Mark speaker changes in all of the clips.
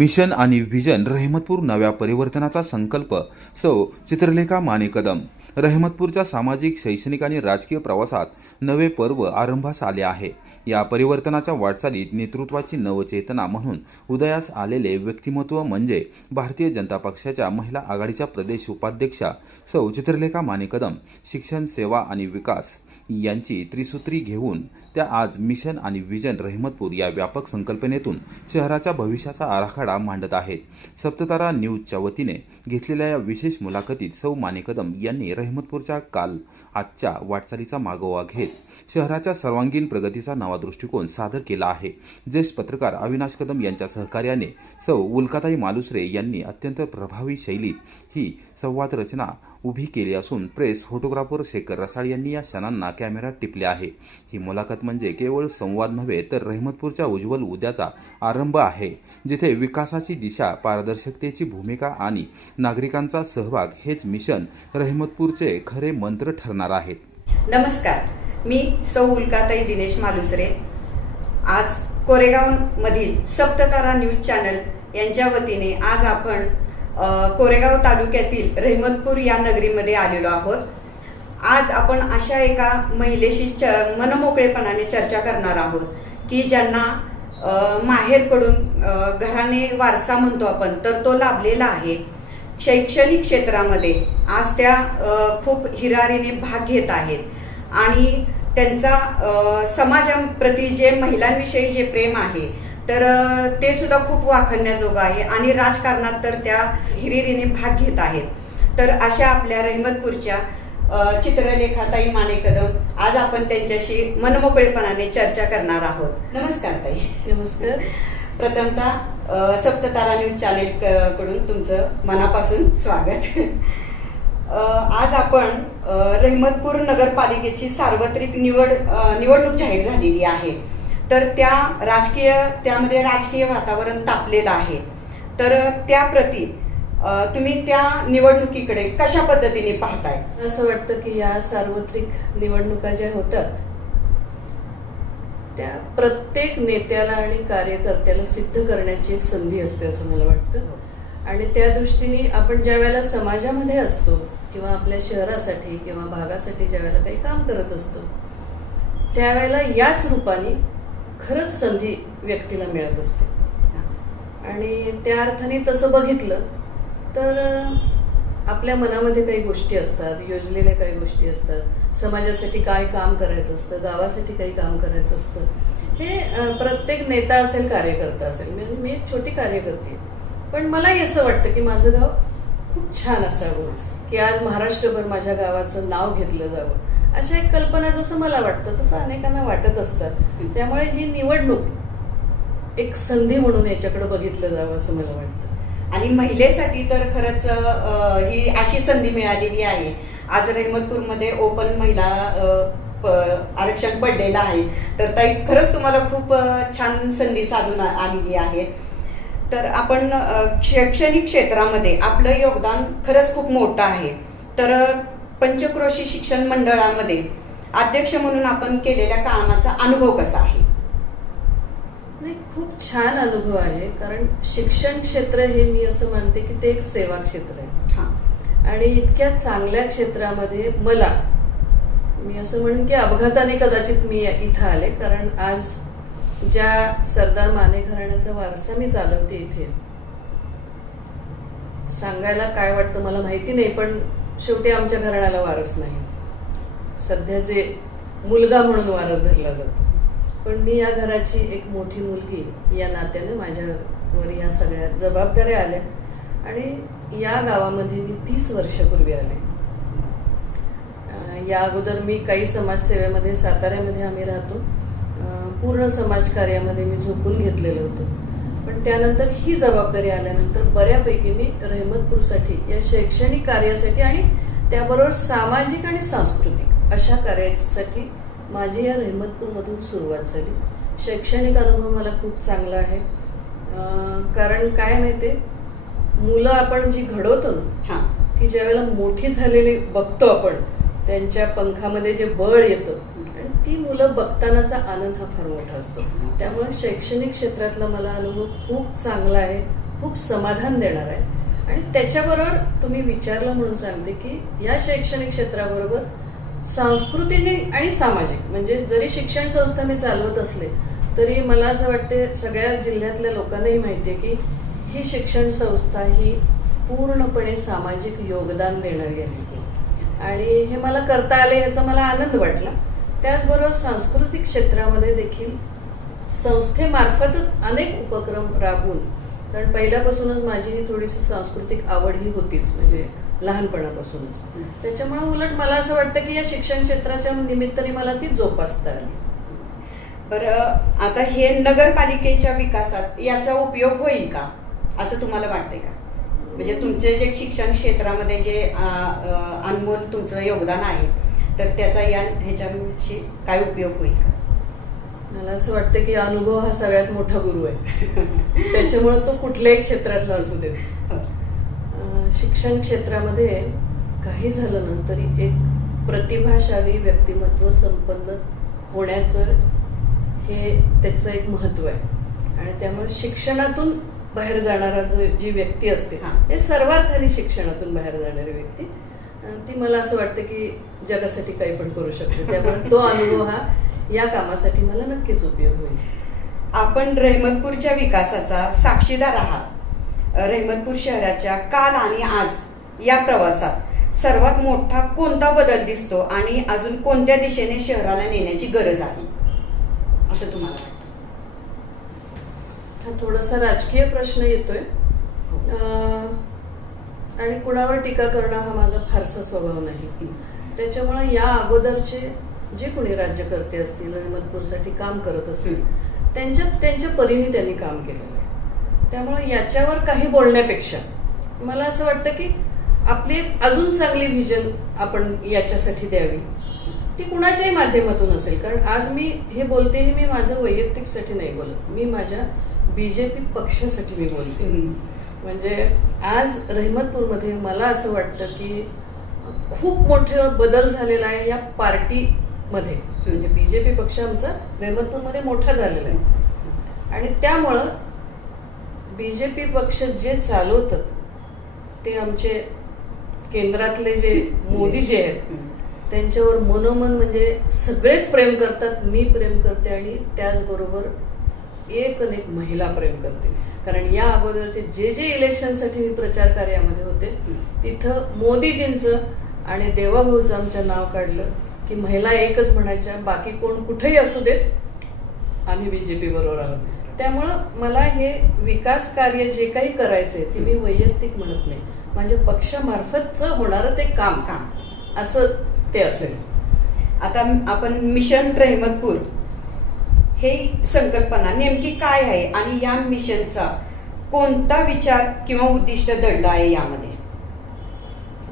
Speaker 1: Mission आणि vision Rahimatpur नव्या परिवर्तनाचा संकल्प. सौ चित्रलेखा माने कदम. रहमतपूरच्या सामाजिक शैक्षणिक आणि राजकीय प्रवासात नवे पर्व आरंभास आले आहे. या परिवर्तनाच्या वाटचालीत नेतृत्वाची नवचेतना म्हणून उदयास आलेले व्यक्तिमत्व म्हणजे भारतीय जनता पक्षाच्या महिला आघाडीच्या प्रदेश उपाध्यक्षा. सौ चित्रलेखा माने कदम. शिक्षण सेवा आणि विकास. यांची त्रिसूत्री घेऊन त्या आज मिशन आणि विजन रहमतपूर या व्यापक संकल्पनेतून शहराच्या भविष्याचा आराखडा मांडत आहेत सप्ततारा न्यूजच्या वतीने घेतलेल्या या विशेष मुलाखतीत सौ माने कदम यांनी रहमतपूरच्या काल आजच्या वाटचालीचा मागोवा घेत शहराच्या सर्वांगीण प्रगतीचा नवा दृष्टिकोन सादर केला आहे. ज्येष्ठ पत्रकार अविनाश कदम यांच्या सहकार्याने सौ उल्काताई मालुसरे यांनी अत्यंत प्रभावी शैलीत ही संवाद रचना उभी केली असून प्रेस फोटोग्राफर शेखर रसाळ यांनी या क्षणांना कॅमेऱ्यात टिपले आहे. ही मुलाखत म्हणजे केवळ संवाद नव्हे तर रहमतपूरच्या उज्ज्वल उद्याचा आरंभ आहे जिथे विकासाची दिशा पारदर्शकतेची भूमिका आणि नागरिकांचा सहभाग हेच मिशन रहमतपूरचे खरे मंत्र ठरणार आहेत.
Speaker 2: नमस्कार मी सौ उल्काताई दिनेश मालुसरे. आज कोरेगाव मधील सप्ततारा न्यूज चॅनल यांच्या वतीने आज आपण कोरेगाव तालुक्यातील रहमतपूर या नगरीमध्ये आलेलो आहोत. आज आपण अशा एका महिलेशी च मनमोकळेपणाने चर्चा करणार आहोत की ज्यांना माहेरकडून घराने वारसा म्हणतो आपण तर तो लाभलेला आहे. शैक्षणिक क्षेत्रामध्ये आज त्या खूप हिरारीने भाग घेत आहेत. आणि त्यांचा समाजाप्रती जे महिलांविषयी जे प्रेम आहे तर ते सुद्धा खूप वाखण्याजोगं आहे आणि राजकारणात तर त्या हिरिरीने भाग घेत आहेत. तर अशा आपल्या रहमतपूरच्या चित्रलेखाताई माने कदम आज आपण त्यांच्याशी मनमोकळेपणाने चर्चा करणार आहोत. नमस्कार ताई.
Speaker 3: नमस्कार.
Speaker 2: प्रथमतः सप्ततारा न्यूज चॅनेल क- कडून तुमचं मनापासून स्वागत. आज आपण रहमतपूर नगरपालिकेची सार्वत्रिक निवड निवडणूक जाहीर झालेली आहे. तर त्या राजकीय त्यामध्ये राजकीय वातावरण तापलेलं आहे. तर त्याप्रती तुम्ही त्या निवडणुकीकडे कशा पद्धतीने पाहताय?
Speaker 3: असं वाटतं की या सार्वत्रिक निवडणुका ज्या होतात त्या प्रत्येक नेत्याला आणि कार्यकर्त्याला सिद्ध करण्याची एक संधी असते असं मला वाटतं. आणि त्या दृष्टीने आपण ज्या वेळेला समाजामध्ये असतो किंवा आपल्या शहरासाठी किंवा भागासाठी ज्या वेळेला काही काम करत असतो त्यावेळेला याच रूपाने खरंच संधी व्यक्तीला मिळत असते. आणि त्या अर्थाने तसं बघितलं तर आपल्या मनामध्ये काही गोष्टी असतात योजलेल्या काही गोष्टी असतात. समाजासाठी काय काम करायचं असतं गावासाठी काही काम करायचं असतं. हे प्रत्येक नेता असेल कार्यकर्ता असेल म्हणजे मी एक छोटी कार्यकर्ती. पण मलाही असं वाटतं की माझं गाव खूप छान असावं की आज महाराष्ट्रभर माझ्या गावाचं नाव घेतलं जावं. अशा एक कल्पना जसं मला वाटतं तसं अनेकांना वाटत असतात त्यामुळे ही निवडणूक एक संधी म्हणून याच्याकडे बघितलं जावं असं मला वाटतं.
Speaker 2: आणि महिलेसाठी तर खरंच ही अशी संधी मिळालेली आहे. आज रहमतपूरमध्ये ओपन महिला प- आरक्षण पडलेलं आहे. तर ताई खरंच तुम्हाला खूप छान संधी साधून आलेली आहे. तर आपण शैक्षणिक क्षेत्रामध्ये आपलं योगदान खरंच खूप मोठं आहे. तर पंचक्रोशी शिक्षण मंडळामध्ये अध्यक्ष म्हणून आपण केलेल्या कामाचा अनुभव कसा आहे?
Speaker 3: नाही खूप छान अनुभव आहे कारण शिक्षण क्षेत्र हे मी असं मानते की ते एक सेवा क्षेत्र आहे.
Speaker 2: हा.
Speaker 3: आणि इतक्या चांगल्या क्षेत्रामध्ये मला मी असं म्हणेन की अपघाताने कदाचित मी इथं आले कारण आज ज्या सरदार माने घराण्याचा वारसा मी चालवते इथे सांगायला काय वाटतं मला माहिती नाही पण शेवटी आमच्या घराण्याला वारस नाही. सध्या जे मुलगा म्हणून वारस धरला जातो. पण मी या घराची एक मोठी मुलगी या नात्याने माझ्यावर या सगळ्या जबाबदाऱ्या आल्या. आणि या गावामध्ये मी तीस वर्षपूर्वी आले. या अगोदर मी काही समाजसेवेमध्ये साताऱ्यामध्ये आम्ही राहतो. पूर्ण पूर्ण समाजकार्यामध्ये मी झोपून घेतलेलं होतं. पण त्यानंतर ही जबाबदारी आल्यानंतर बऱ्यापैकी मी रहमतपूरसाठी या शैक्षणिक कार्यासाठी आणि त्याबरोबर सामाजिक आणि सांस्कृतिक अशा कार्यासाठी माझी या रहमतपूरमधून सुरुवात झाली. शैक्षणिक अनुभव मला खूप चांगला आहे. कारण काय माहितीये मुलं आपण जी घडवतो ना
Speaker 2: हा.
Speaker 3: ती ज्यावेळेला मोठी झालेली बघतो आपण त्यांच्या पंखामध्ये जे बळ येतं ती मुलं बघतानाचा आनंद हा फार मोठा असतो. त्यामुळे शैक्षणिक क्षेत्रातला मला अनुभव खूप चांगला आहे खूप समाधान देणार आहे. आणि त्याच्याबरोबर तुम्ही विचारलं म्हणून सांगते की या शैक्षणिक क्षेत्राबरोबर सांस्कृतिक आणि सामाजिक म्हणजे जरी शिक्षण संस्था मी चालवत असले तरी मला असं वाटते सगळ्या जिल्ह्यातल्या लोकांनाही माहिती आहे की ही शिक्षण संस्था ही पूर्णपणे सामाजिक योगदान देणारी आहे. आणि हे मला करता आले याचा मला आनंद वाटला. त्याचबरोबर सांस्कृतिक क्षेत्रामध्ये देखील संस्थेमार्फतच अनेक उपक्रम राबवून कारण पहिल्यापासूनच माझी ही थोडीशी सांस्कृतिक आवड ही होतीच म्हणजे लहानपणापासूनच. त्याच्यामुळे उलट मला असं वाटतं की या शिक्षण क्षेत्राच्या निमित्ताने मला ती जोपासता आली.
Speaker 2: बरं आता हे नगरपालिकेच्या विकासात याचा उपयोग होईल का? असं तुम्हाला वाटतंय का? म्हणजे तुमचे जे शिक्षण क्षेत्रामध्ये जे अनमोल तुमचं योगदान आहे तर त्याचा या ह्याच्याशी काय उपयोग होईल? का
Speaker 3: मला असं वाटतं की अनुभव हा सगळ्यात मोठा गुरु आहे. त्याच्यामुळे तो कुठल्याही क्षेत्रातला असू दे शिक्षण क्षेत्रामध्ये काही झालं ना तरी एक प्रतिभाशाली व्यक्तिमत्व संपन्न होण्याचं हे त्याचं एक महत्त्व आहे. आणि त्यामुळे शिक्षणातून बाहेर जाणारा जो जी व्यक्ती असते
Speaker 2: हा.
Speaker 3: हे सर्वार्थाने शिक्षणातून बाहेर जाणारी व्यक्ती. ती मला असं वाटतं की जगासाठी काही पण करू शकते. त्यामुळे तो अनुभव हा या कामासाठी मला नक्कीच उपयोग होईल.
Speaker 2: आपण रहमतपूरच्या विकासाचा साक्षीदार आहात. रहमतपूर शहराच्या काल आणि आज या प्रवासात सर्वात मोठा कोणता बदल दिसतो आणि अजून कोणत्या दिशेने शहराला नेण्याची गरज आहे? असं तुम्हाला वाटतं?
Speaker 3: हा थोडासा राजकीय प्रश्न येतोय. अं, आणि कुणावर टीका करणं हा माझा फारसा स्वभाव नाही. त्याच्यामुळे या अगोदरचे जे कोणी राज्यकर्ते असतील अहमदपूरसाठी काम करत असतील त्यांच्या त्यांच्या परीने त्यांनी काम केलेलं आहे. त्यामुळे याच्यावर काही बोलण्यापेक्षा मला असं वाटतं की आपली एक अजून चांगली व्हिजन आपण याच्यासाठी द्यावी. ती कुणाच्याही माध्यमातून असेल कारण आज मी हे बोलते हे मी माझं वैयक्तिकसाठी नाही बोलत. मी माझ्या बीजेपी पक्षासाठी मी बोलते. म्हणजे आज रहिमतपूरमध्ये मला असं वाटतं की खूप मोठे बदल झालेला आहे या पार्टीमध्ये. म्हणजे बी जे पी पक्ष आमचा रहमतपूरमध्ये मोठा झालेला आहे. आणि त्यामुळं बी जे पी पक्ष जे चालवतं ते आमचे केंद्रातले जे मोदी जे आहेत त्यांच्यावर मनोमन म्हणजे सगळेच प्रेम करतात. मी प्रेम करते आणि त्याचबरोबर एक अनेक महिला प्रेम करते. कारण या अगोदरचे जे जे इलेक्शनसाठी मी प्रचार कार्यामध्ये होते तिथं मोदीजींचं आणि देवाभाऊचं आमचं नाव काढलं की महिला एकच म्हणायच्या बाकी कोण कुठेही असू देत आम्ही बीजेपी बरोबर आहोत. त्यामुळं मला हे विकास कार्य जे काही करायचंय ते मी वैयक्तिक म्हणत नाही. माझ्या पक्षामार्फतच होणारं ते काम.
Speaker 2: काम.
Speaker 3: असं ते असेल.
Speaker 2: आता आपण मिशन रहमतपूर हे संकल्पना नेमकी काय आहे आणि या मिशनचा कोणता विचार किंवा उद्दिष्ट दडलं आहे यामध्ये?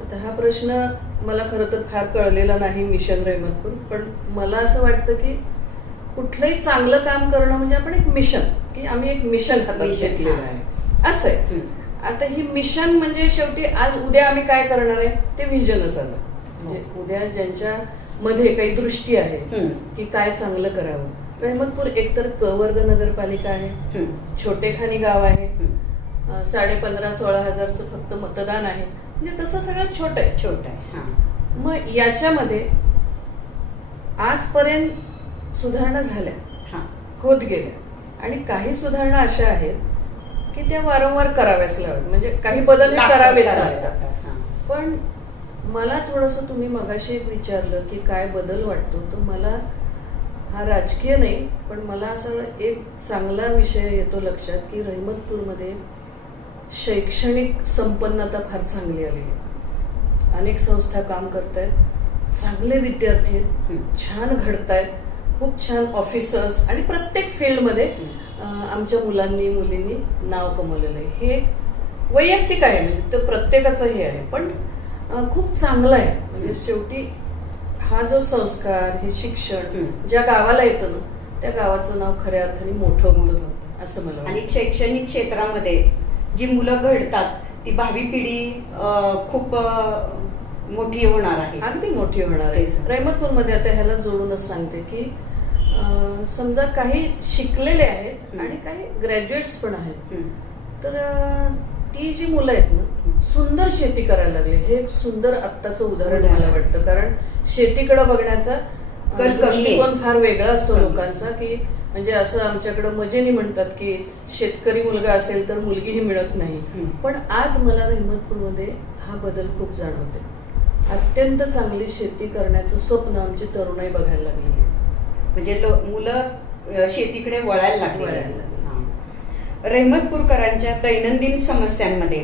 Speaker 3: आता हा प्रश्न मला खरं तर फार कळलेला नाही मिशन रहमतपूर पण मला असं वाटतं की कुठलंही चांगलं काम करणं म्हणजे आपण एक मिशन की आम्ही एक मिशन हातात घेतलेलं
Speaker 2: हा.
Speaker 3: आहे. असं आहे आता ही मिशन म्हणजे शेवटी आज उद्या आम्ही काय करणार आहे ते व्हिजनच आलं. म्हणजे उद्या ज्यांच्या मध्ये काही दृष्टी आहे. की काय चांगलं करावं. रहमतपूर एकतर क वर्ग नगरपालिका आहे. छोटेखानी गाव आहे. साडे पंधरा सोळा हजारचं फक्त मतदान आहे. म्हणजे तसं सगळं छोटं आहे.
Speaker 2: छोट आहे हा.
Speaker 3: मग याच्यामध्ये आजपर्यंत सुधारणा झाल्या.
Speaker 2: हा.
Speaker 3: होत गेल्या. आणि काही सुधारणा अशा आहेत की त्या वारंवार कराव्याच लागतात. म्हणजे काही बदल करावेच
Speaker 2: करावे
Speaker 3: लागतात. पण मला थोडस तुम्ही मगाशी एक विचारलं की काय बदल वाटतो? तो मला हा राजकीय नाही पण मला असं एक चांगला विषय येतो लक्षात की रहमतपूरमध्ये शैक्षणिक संपन्नता फार चांगली आलेली आहे. अनेक संस्था काम करत आहेत चांगले विद्यार्थी आहेत. छान घडतायत खूप छान ऑफिसर्स आणि प्रत्येक फील्डमध्ये आमच्या मुलांनी मुलींनी नाव कमवलेलं आहे हे वैयक्तिक आहे म्हणजे ते प्रत्येकाचं हे आहे पण खूप चांगलं आहे म्हणजे शेवटी हा जो संस्कार हे शिक्षण. ज्या गावाला येतं ना त्या गावाचं नाव खऱ्या अर्थाने मोठं होतं असं मला
Speaker 2: आणि शैक्षणिक क्षेत्रामध्ये जी मुलं घडतात ती भावी पिढी खूप मोठी होणार आहे
Speaker 3: अगदी मोठी होणार आहे. रहमतपूरमध्ये आता ह्याला जोडूनच सांगते की समजा काही शिकलेले आहेत. आणि काही ग्रॅज्युएट्स पण आहेत. तर ती जी मुलं आहेत ना सुंदर शेती करायला लागली हे एक सुंदर आत्ताचं उदाहरण. मला वाटतं कारण शेतीकडे बघण्याचा
Speaker 2: कल.
Speaker 3: दृष्टिकोन फार वेगळा असतो. लोकांचा की म्हणजे असं आमच्याकडे मजेनी म्हणतात की शेतकरी मुलगा असेल तर मुलगीही मिळत नाही. पण आज मला रहमतपूरमध्ये हा बदल खूप जाणवते अत्यंत चांगली शेती करण्याचं स्वप्न आमची तरुणाई बघायला लागली.
Speaker 2: म्हणजे मुलं शेतीकडे वळायला लागली. रहमतपूरकरांच्या दैनंदिन समस्यांमध्ये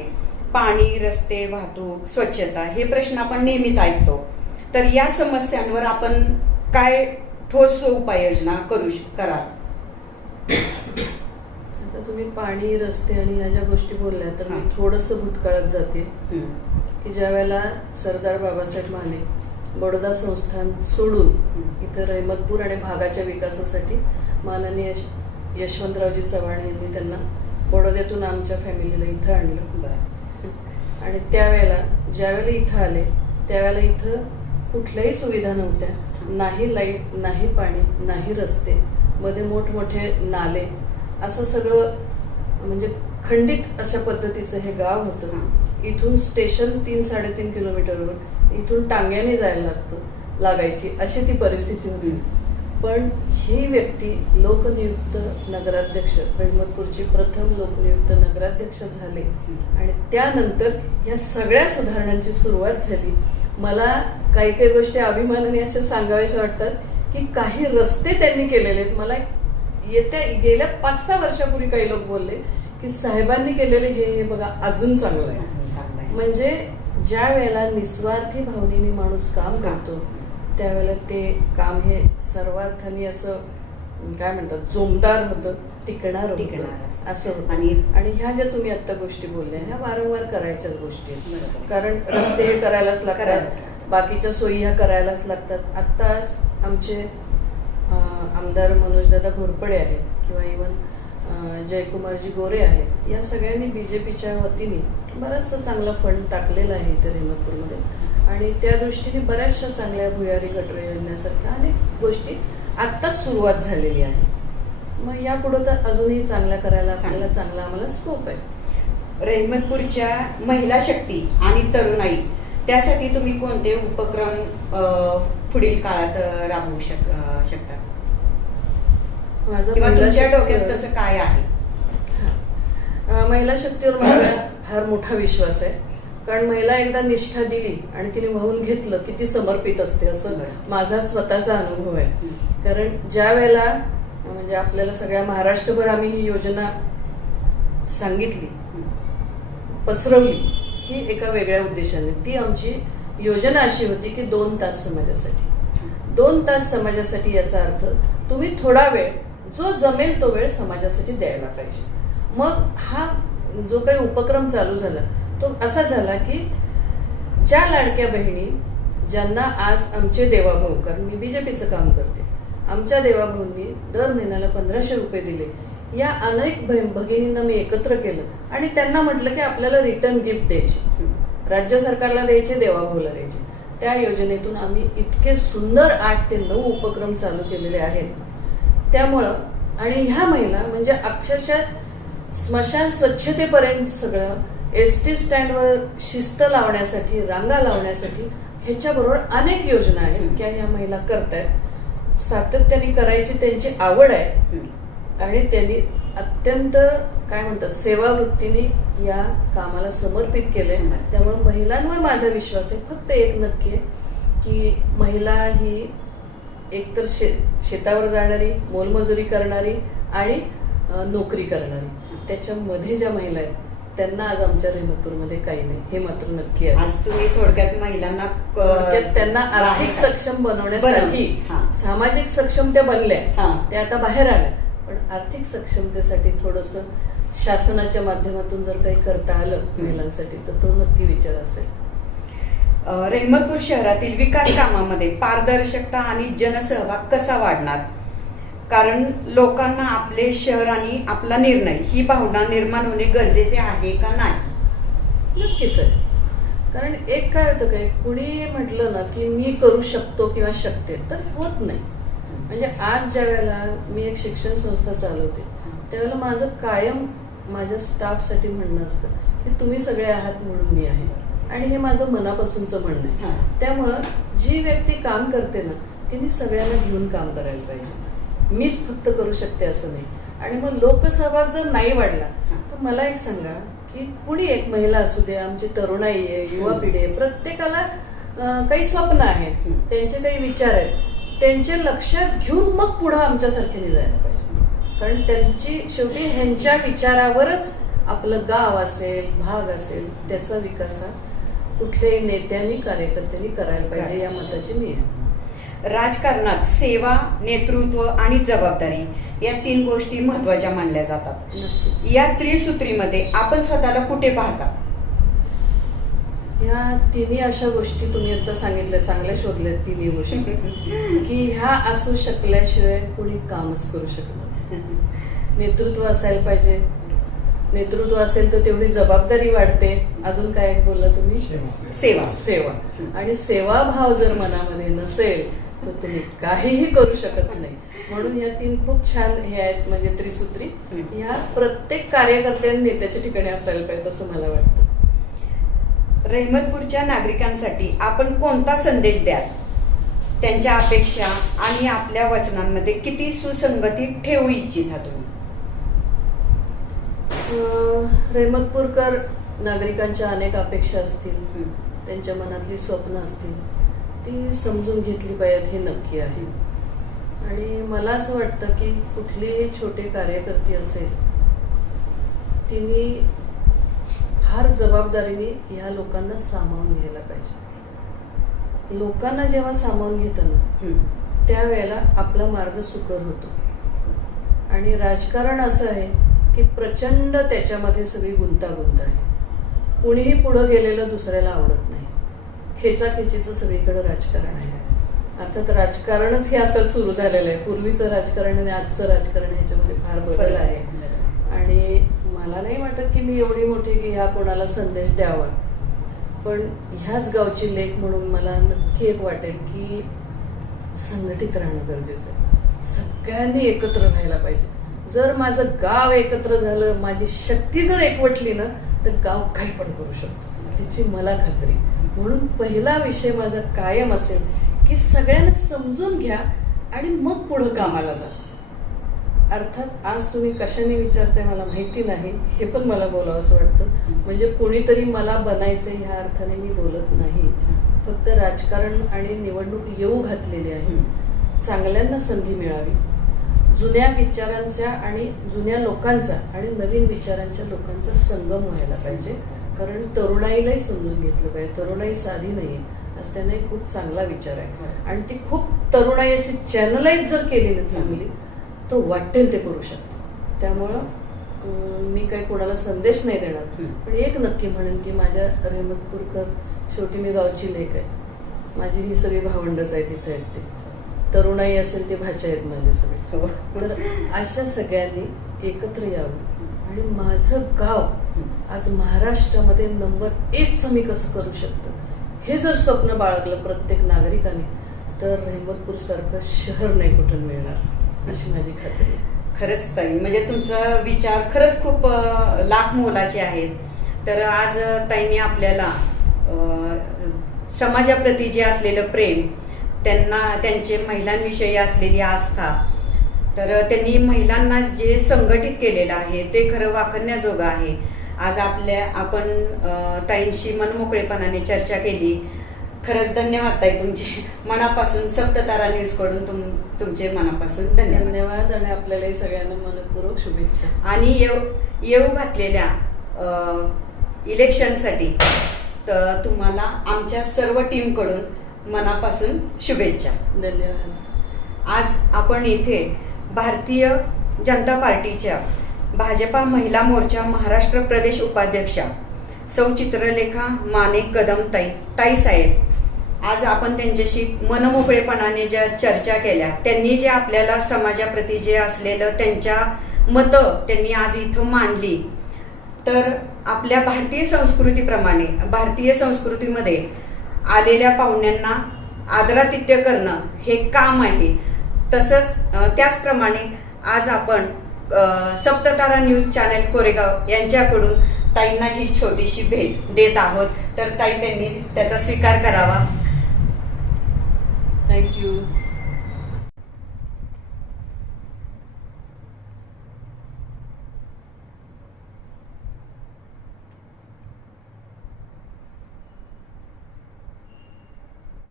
Speaker 2: पाणी रस्ते वाहतूक स्वच्छता हे प्रश्न आपण नेहमीच ऐकतो तर या समस्यांवर आपण काय ठोस उपाययोजना करू कराल
Speaker 3: आता तुम्ही पाणी रस्ते आणि ह्या ज्या गोष्टी बोलल्या तर मी. थोडस भूतकाळात जाते. की ज्या वेळेला सरदार बाबासाहेब माने बडोदा संस्थान सोडून. इथं रहमतपूर आणि भागाच्या विकासासाठी माननीय यश- यशवंतरावजी चव्हाण यांनी त्यांना बडोद्यातून आमच्या फॅमिलीला इथं आणलं. आणि त्यावेळेला ज्यावेळेला इथं आले त्यावेळेला इथं कुठल्याही सुविधा नव्हत्या. नाही लाइट नाही पाणी नाही रस्ते. मध्ये मोठमोठे नाले. असं सगळं म्हणजे खंडित अशा पद्धतीचं हे गाव होतं. इथून स्टेशन तीन साडेतीन किलोमीटरवर इथून टांग्याने जायला लागतं लागायची. अशी ती परिस्थिती होती. पण ही व्यक्ती लोकनियुक्त नगराध्यक्ष रहमतपूरची प्रथम लोकनियुक्त नगराध्यक्ष झाले. आणि त्यानंतर या सगळ्या सुधारणांची सुरुवात झाली. मला काही काही गोष्टी अभिमानाने अशा सांगाव्याशा वाटतात की काही रस्ते त्यांनी केलेले आहेत. मला येत्या गेल्या पाच सहा वर्षापूर्वी काही लोक बोलले की साहेबांनी केलेले हे हे बघा अजून चांगलं आहे. म्हणजे ज्या वेळेला निस्वार्थी भावनेने माणूस काम करतो त्यावेळेला ते काम हे सर्वार्थाने असं काय म्हणतात जोमदार होतं टिकणार
Speaker 2: टिकणार
Speaker 3: होतं
Speaker 2: असं. आणि-
Speaker 3: आणि ह्या ज्या तुम्ही आता गोष्टी बोलल्या ह्या वारंवार करायच्याच गोष्टी आहेत. कारण रस्ते हे करायलाच लागतात. बाकीच्या सोयी ह्या करायलाच लागतात आत्ताच आमचे आमदार मनोजदादा घोरपडे आहेत किंवा इवन जयकुमारजी गोरे आहेत या सगळ्यांनी बीजेपीच्या वतीने बराचसा चांगला फंड टाकलेला आहे इथे रेहमतपूरमध्ये आणि त्या दृष्टीने बऱ्याचशा चांगल्या भुयारी गटर योजण्यासारख्या अनेक गोष्टी आत्ताच सुरुवात झालेली आहे मग यापुढे तर अजूनही चांगल्या करायला आपल्याला चांगला आम्हाला स्कोप आहे.
Speaker 2: रहमतपूरच्या महिला शक्ती आणि तरुणाई त्यासाठी तुम्ही कोणते उपक्रम पुढील काळात राबवू शक शकता?
Speaker 3: माझं
Speaker 2: तुमच्या डोक्यात तसं काय आहे?
Speaker 3: महिला शक्तीवर माझा फार मोठा विश्वास आहे. कारण महिला एकदा निष्ठा दिली आणि तिने वाहून घेतलं की ती समर्पित असते असं. माझा स्वतःचा अनुभव आहे. कारण ज्या वेळेला म्हणजे आपल्याला सगळ्या महाराष्ट्रभर आम्ही ही योजना सांगितली पसरवली ही एका वेगळ्या उद्देशाने. ती आमची योजना अशी होती की दोन तास समाजासाठी. दोन तास समाजासाठी याचा अर्थ तुम्ही थोडा वेळ जो जमेल तो वेळ समाजासाठी द्यायला पाहिजे. मग हा जो काही उपक्रम चालू झाला तो असा झाला की ज्या लाडक्या बहिणी ज्यांना आज आमचे देवाभाऊ कारण मी बीजेपीचं काम करते आमच्या देवाभाऊंनी दर महिन्याला पंधराशे रुपये दिले. या अनेक भगिनींना मी एकत्र केलं आणि त्यांना म्हटलं की आपल्याला रिटर्न गिफ्ट द्यायची. राज्य सरकारला द्यायचे देवाभाऊला द्यायचे. त्या योजनेतून आम्ही इतके सुंदर आठ ते नऊ उपक्रम चालू केलेले आहेत. त्यामुळं आणि ह्या महिला म्हणजे अक्षरशः स्मशान स्वच्छतेपर्यंत सगळं एस टी स्टँडवर शिस्त लावण्यासाठी रांगा लावण्यासाठी ह्याच्याबरोबर अनेक योजना आहेत की ह्या महिला करतायत. सातत्याने करायची त्यांची आवड आहे. आणि त्यांनी अत्यंत काय म्हणतात सेवावृत्तीने या कामाला समर्पित केलंय. त्यामुळे महिलांवर माझा विश्वास आहे. फक्त एक नक्की आहे की महिला ही एकतर शे शेतावर जाणारी मोलमजुरी करणारी आणि नोकरी करणारी. त्याच्यामध्ये ज्या महिला आहेत त्यांना आज आमच्या रहमतपूरमध्ये काही नाही. हे मात्र नक्की आहे.
Speaker 2: आज तुम्ही थोडक्यात महिलांना
Speaker 3: थोडक्यात त्यांना आर्थिक सक्षम बनवण्यासाठी
Speaker 2: बनवण्यास.
Speaker 3: सामाजिक सक्षम त्या बनल्या. त्या आता बाहेर आल्या. पण आर्थिक सक्षमतेसाठी थोडस शासनाच्या माध्यमातून जर काही करता आलं महिलांसाठी तर तो नक्की विचार असेल.
Speaker 2: रहमतपूर शहरातील विकास कामामध्ये पारदर्शकता आणि जनसहभाग कसा वाढणार? कारण लोकांना आपले शहर आणि आपला निर्णय ही भावना निर्माण होणे गरजेचे आहे का नाही?
Speaker 3: नक्कीच आहे. कारण एक काय होतं काय कुणी म्हटलं ना की मी करू शकतो किंवा शकते तर होत नाही. म्हणजे आज ज्या वेळेला मी एक शिक्षण संस्था चालवते त्यावेळेला माझं कायम माझ्या स्टाफसाठी म्हणणं असतं की तुम्ही सगळे आहात म्हणून मी आहे. आणि हे माझं मनापासूनचं म्हणणं आहे. त्यामुळं जी व्यक्ती काम करते ना तिने सगळ्यांना घेऊन काम करायला पाहिजे. मीच फक्त करू शकते असं नाही. आणि मग लोकसहभाग जर नाही वाढला तर मला एक सांगा की कुणी एक महिला असू दे आमची तरुणाई आहे युवा पिढी आहे प्रत्येकाला काही स्वप्न आहेत. त्यांचे काही विचार आहेत. त्यांचे लक्षात घेऊन मग पुढं आमच्यासारख्याने जायला पाहिजे. कारण त्यांची शेवटी ह्यांच्या विचारावरच आपलं गाव असेल भाग असेल त्याचा विकास हा कुठल्याही नेत्यांनी कार्यकर्त्यांनी करायला पाहिजे या मताची मी आहे.
Speaker 2: राजकारणात सेवा नेतृत्व आणि जबाबदारी या तीन गोष्टी महत्त्वाच्या मानल्या जातात. या त्रिसूत्रीमध्ये आपण स्वतःला कुठे पाहता?
Speaker 3: ह्या तिन्ही अशा गोष्टी तुम्ही आता सांगितल्या चांगल्या शोधल्या तिन्ही गोष्टी. की ह्या असू शकल्याशिवाय कोणी कामच करू शकत नाही. नेतृत्व असायला पाहिजे. नेतृत्व असेल तर तेवढी जबाबदारी वाढते. अजून काय बोलला तुम्ही?
Speaker 2: सेवा.
Speaker 3: सेवा. आणि सेवाभाव जर मनामध्ये नसेल तर तुम्ही. काहीही करू शकत नाही. म्हणून या तीन खूप छान हे आहेत म्हणजे त्रिसूत्री. ह्या प्रत्येक कार्यकर्त्यांनी नेत्याच्या ठिकाणी असायला पाहिजे असं मला वाटतं.
Speaker 2: रहमतपूरच्या नागरिकांसाठी आपण कोणता संदेश द्याल? त्यांच्या अपेक्षा आणि आपल्या वचनांमध्ये किती सुसंगती ठेवू इच्छिता तुम्ही?
Speaker 3: रेहमतपूरकर नागरिकांच्या अनेक अपेक्षा असतील. त्यांच्या मनातली स्वप्न असतील. ती समजून घेतली पाहिजेत हे नक्की आहे. आणि मला असं वाटतं की कुठलीही छोटे कार्यकर्ते असेल तिने फार जबाबदारीने ह्या लोकांना सामावून घ्यायला पाहिजे. लोकांना जेव्हा सामावून घेतं ना त्यावेळेला आपला मार्ग सुकर होतो. आणि राजकारण असं आहे की प्रचंड त्याच्यामध्ये सगळी गुंतागुंत आहे. कुणीही पुढं गेलेलं दुसऱ्याला आवडत नाही. खेचाखेचीचं सगळीकडे राजकारण आहे. अर्थात राजकारणच हे असं सुरू झालेलं आहे. पूर्वीचं राजकारण आणि आजचं राजकारण ह्याच्यामध्ये फार बदल आहे. आणि मला नाही वाटत की मी एवढी मोठी की ह्या कोणाला संदेश द्यावा. पण ह्याच गावची लेख म्हणून मला नक्की एक वाटेल की संघटित राहणं गरजेचं आहे. सगळ्यांनी एकत्र राहायला पाहिजे. जर माझं गाव एकत्र झालं माझी शक्ती जर एकवटली ना तर गाव काही पण करू शकतो. ह्याची मला खात्री. म्हणून पहिला विषय माझा कायम असेल की सगळ्यांना समजून घ्या आणि मग पुढं कामाला जा. अर्थात आज तुम्ही कशाने विचारताय मला माहिती नाही हे पण मला बोलावं असं वाटतं. म्हणजे कोणीतरी मला बनायचं ह्या अर्थाने मी बोलत नाही. फक्त राजकारण आणि निवडणूक येऊ घातलेली आहे. चांगल्यांना संधी मिळावी. जुन्या विचारांच्या आणि जुन्या लोकांचा आणि नवीन विचारांच्या लोकांचा संगम व्हायला पाहिजे. कारण तरुणाईलाही समजून घेतलं पाहिजे. तरुणाई साधी नाही आज त्यांना एक खूप चांगला विचार आहे. आणि ती खूप तरुणाई अशी चॅनलाइज जर केली ना चांगली तो वाटेल ते करू शकतो. त्यामुळं मी काही कोणाला संदेश नाही देणार. पण एक नक्की म्हणेन की माझ्या रेहमतपूरकर शेवटी मी गावची लेख आहे. माझी ही सगळी भावंडच आहेत इथे आहेत ते तरुणाई असेल ते भाच्या आहेत माझे सगळे
Speaker 2: हो.
Speaker 3: तर अशा सगळ्यांनी एकत्र यावं. आणि माझं गाव आज महाराष्ट्रामध्ये नंबर एकचं मी कसं करू शकतो? हे जर स्वप्न बाळगलं प्रत्येक नागरिकाने तर रेहमतपूर सारखं शहर नाही कुठं मिळणार अशी माझी खात्री आहे.
Speaker 2: खरंच ताई म्हणजे तुमचा विचार खरंच खूप लाख मोलाचे आहेत. तर आज ताईंनी आपल्याला समाजाप्रती जे असलेलं प्रेम त्यांना त्यांचे महिलांविषयी असलेली आस्था. तर त्यांनी महिलांना जे संघटित केलेलं आहे ते खरं वाखण्याजोगं आहे. आज आपल्या आपण ताईंशी मनमोकळेपणाने चर्चा केली. खरंच धन्यवाद ताई तुमचे. मनापासून सप्ततारा न्यूजकडून तुम तुमचे मनापासून धन्यवाद.
Speaker 3: धन्यवाद आणि आपल्यालाही सगळ्यांना मनपूर्वक शुभेच्छा.
Speaker 2: आणि येऊ येऊ घातलेल्या इलेक्शनसाठी तर तुम्हाला आमच्या सर्व टीमकडून मनापासून शुभेच्छा.
Speaker 3: धन्यवाद.
Speaker 2: आज आपण इथे भारतीय जनता पार्टीच्या भाजपा महिला मोर्चा महाराष्ट्र प्रदेश उपाध्यक्षा सौ चित्रलेखा माने कदम ताई ताई साहेब आज आपण त्यांच्याशी मनमोकळेपणाने ज्या चर्चा केल्या त्यांनी जे आपल्याला समाजाप्रती जे असलेलं त्यांच्या मतं त्यांनी आज इथं मांडली. तर आपल्या भारतीय संस्कृतीप्रमाणे भारतीय संस्कृतीमध्ये आलेल्या पाहुण्यांना आदरातिथ्य करणं हे काम आहे. तसंच त्याचप्रमाणे आज आपण सप्ततारा न्यूज चॅनल कोरेगाव यांच्याकडून ताईंना ही छोटीशी भेट देत आहोत. तर ताई त्यांनी त्याचा स्वीकार करावा.
Speaker 3: थँक्यू